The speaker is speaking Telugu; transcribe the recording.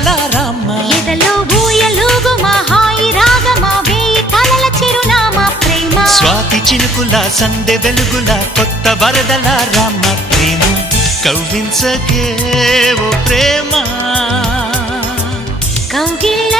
వరదల రామ ఎదలో ఊయలుగు మా హాయి రాగమా వేయి కలల చిరునామా ప్రేమ స్వాతి చినుకుల సందె వెలుగుల కొత్త వరదల రామ ప్రేమ కవ్వించకే ఓ ప్రేమ కౌగిళ్ళ